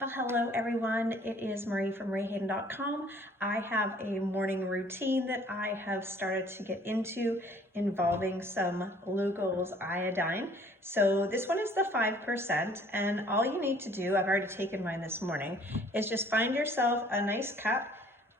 Well, hello everyone. It is Marie from Hayden.com. I have a morning routine that I have started to get into involving some Lugol's iodine. So this one is the 5%, and all you need to do, I've already taken mine this morning, is just find yourself a nice cup,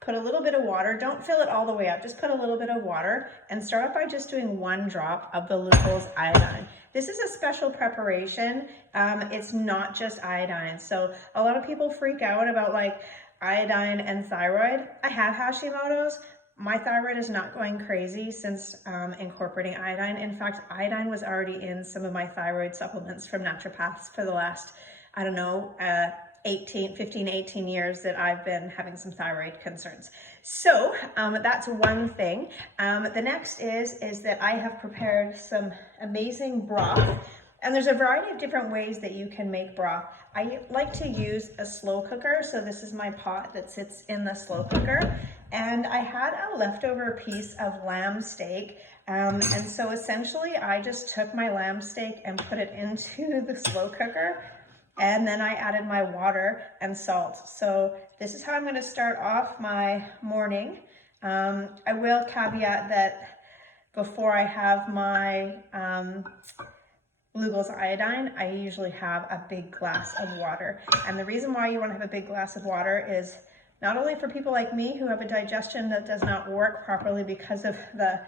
put a little bit of water, don't fill it all the way up, just put a little bit of water and start off by just doing 1 drop of the Lugol's iodine. This is a special preparation. It's not just iodine. So a lot of people freak out about like iodine and thyroid. I have Hashimoto's. My thyroid is not going crazy since incorporating iodine. In fact, iodine was already in some of my thyroid supplements from naturopaths for the last, I don't know, 15, 18 years that I've been having some thyroid concerns. So that's one thing. The next is that I have prepared some amazing broth, and there's a variety of different ways that you can make broth. I like to use a slow cooker, so this is my pot that sits in the slow cooker, and I had a leftover piece of lamb steak, and so essentially I just took my lamb steak and put it into the slow cooker, and then I added my water and salt. So this is how I'm going to start off my morning. I will caveat that before I have my Lugol's iodine, I usually have a big glass of water. And the reason why you want to have a big glass of water is not only for people like me who have a digestion that does not work properly because of the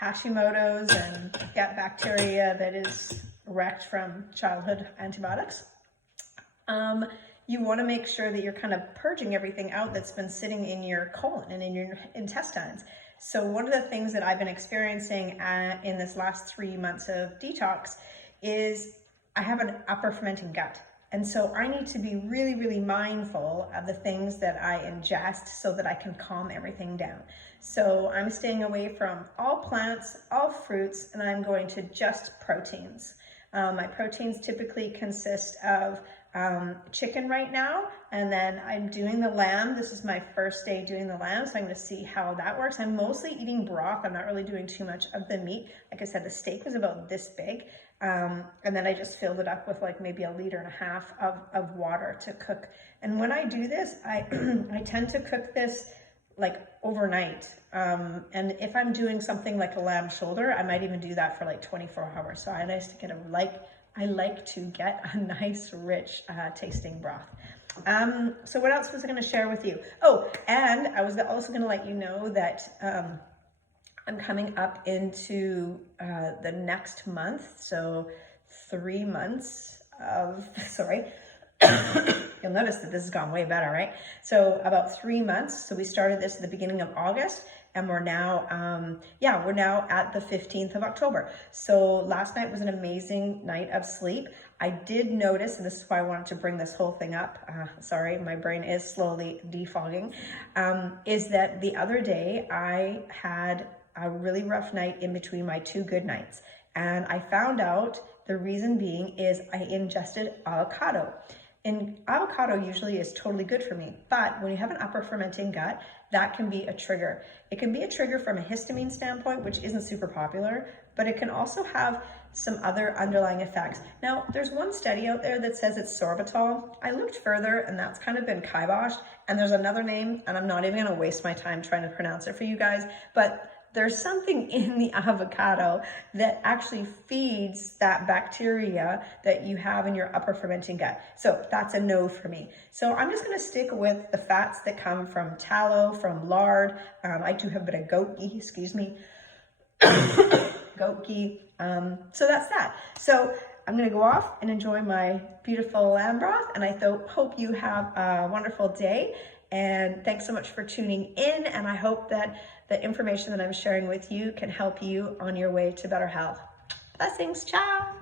Hashimoto's and gut bacteria that is wrecked from childhood antibiotics. You want to make sure that you're kind of purging everything out that's been sitting in your colon and in your intestines. So one of the things that I've been experiencing in this last 3 months of detox is I have an upper fermenting gut. And so I need to be really, really mindful of the things that I ingest so that I can calm everything down. So I'm staying away from all plants, all fruits, and I'm going to just proteins. My proteins typically consist of chicken right now, and then I'm doing the lamb. This is my first day doing the lamb, so I'm going to see how that works. I'm mostly eating broth. I'm not really doing too much of the meat. Like I said, the steak was about this big, and then I just filled it up with like maybe 1.5 liters of water to cook. And when I do this, I tend to cook this like overnight. And if I'm doing something like a lamb shoulder, I might even do that for like 24 hours. So I like to get a nice, rich tasting broth. So what else was I going to share with you? Oh, and I was also going to let you know that I'm coming up into the next month. So 3 months of, sorry, you'll notice that this has gone way better, right? So about 3 months. So we started this at the beginning of August, and we're now, we're now at the 15th of October. So last night was an amazing night of sleep. I did notice, and this is why I wanted to bring this whole thing up, sorry, my brain is slowly defogging, is that the other day I had a really rough night in between my 2 good nights. And I found out the reason being is I ingested avocado. And avocado usually is totally good for me, but when you have an upper fermenting gut, that can be a trigger. It can be a trigger from a histamine standpoint, which isn't super popular, but it can also have some other underlying effects. Now, there's one study out there that says it's sorbitol. I looked further, and that's kind of been kiboshed, and there's another name, and I'm not even gonna waste my time trying to pronounce it for you guys, but there's something in the avocado that actually feeds that bacteria that you have in your upper fermenting gut. So that's a no for me. So I'm just gonna stick with the fats that come from tallow, from lard. I do have a bit of goat ghee, excuse me. Goat ghee. So that's that. So I'm gonna go off and enjoy my beautiful lamb broth, and I hope you have a wonderful day. And thanks so much for tuning in, and I hope that the information that I'm sharing with you can help you on your way to better health. Blessings, ciao.